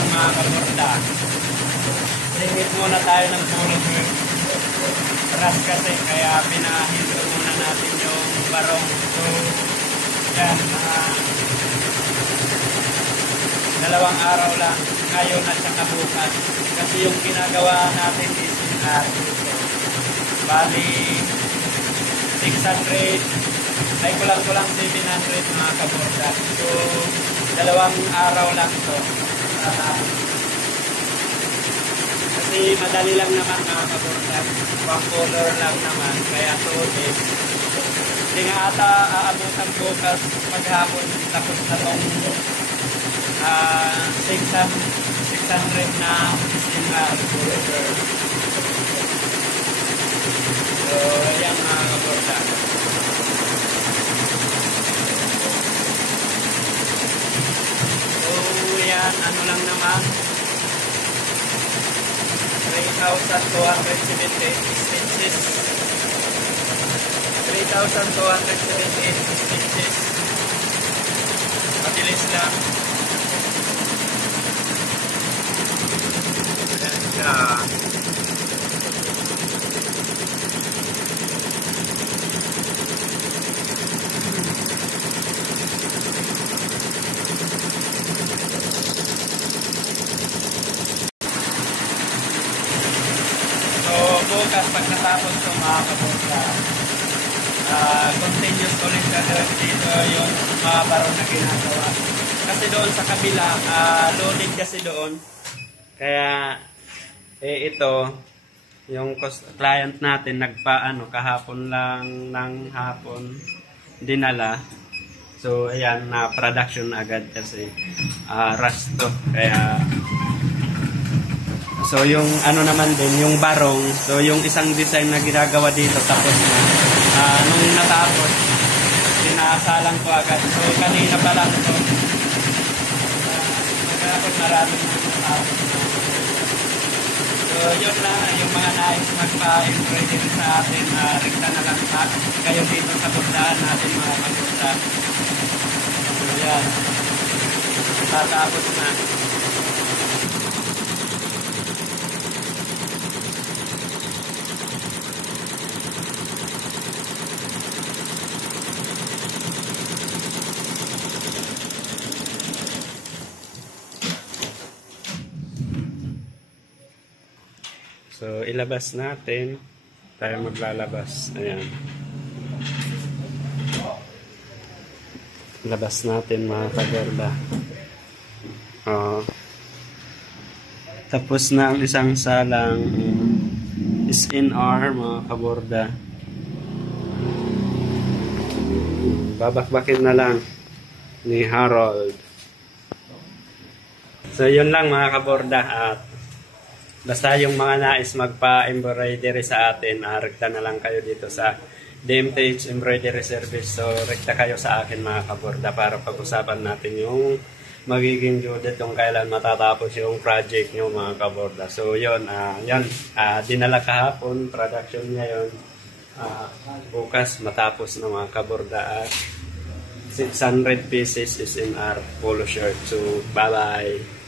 Ayan mga kaborda. Singit muna tayo ng polo shirt. Ras kasi kaya pinahintro muna natin yung barong. So, yan, dalawang araw lang, ngayon at saka bukas. Kasi yung ginagawa natin is bali 600, ay kulang-kulang 700 mga kaborda. So, dalawang araw lang to. Kasi madali lang naman mga kaborda. Pang color lang naman, kaya 2 days. Hindi nga ata aabutan bukas maghapon tapos na tong 600 na SNR color. So, ayan mga kaborda. So, yan, ano lang naman. 3,278 stitches. 3,278 stitches. Mabilis lang. Ayan siya. Bukas pag natapos ito mga kaborda, continuous ulit na dito yung mga barong na ginagawa. Kasi doon sa kabila, loaded kasi doon. Kaya ito, yung client natin nagpaano kahapon lang ng hapon dinala. So ayan, na production agad kasi rush to. Kaya so yung ano naman din, yung barong, so yung isang design na ginagawa dito tapos na, nung natapos, sinasalang ko agad. So kanina pa lang ito, magkakapag maraming natapos. So yun na, yung mga nais magpa-embroidery sa atin, rekta na lang kayo dito sa bundaan natin mga kaburda. So yan, tatapos na. So, ilabas natin. Tayo maglalabas. Ayan. Ilabas natin mga kaborda. Tapos na ang isang salang SNR mga kaborda. Babakbakin na lang ni Harold. So, yun lang mga kaborda. At basta yung mga nais magpa-embroidery sa atin, rekta na lang kayo dito sa DMTH Embroidery Service. So, rekta kayo sa akin mga kaborda para pag-usapan natin yung magiging due date kung kailan matatapos yung project nyo mga kaborda. So, yun. Dinala kahapon, production niya yun. Bukas matapos na mga kaborda. 600 pieces SNR polo shirt. So, bye-bye.